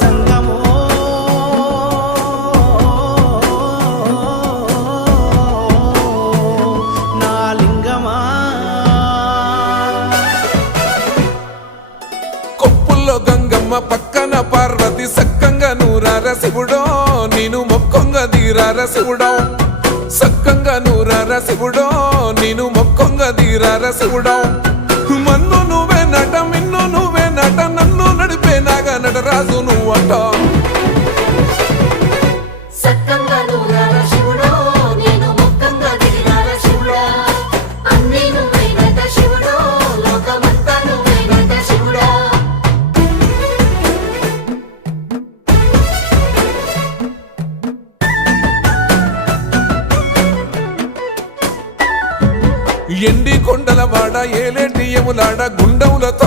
జంగమో నా లింగమా కొప్పుల్లో గంగమ్మ పక్కన పార్వతి సక్కంగా నూరార శివుడో నేను మొక్కంగా తీరార శివుడో సక్కంగా నూరార శివుడో నేను మొక్కంగా తీరార శివుడో మన్ను నువ్వే నట మిన్ను నువ్వే నట నన్ను నడిపే నాగా నటరాజు నువ్వట ఎండి కొండల వాడ ఏలేటి యములాడ గుండములతో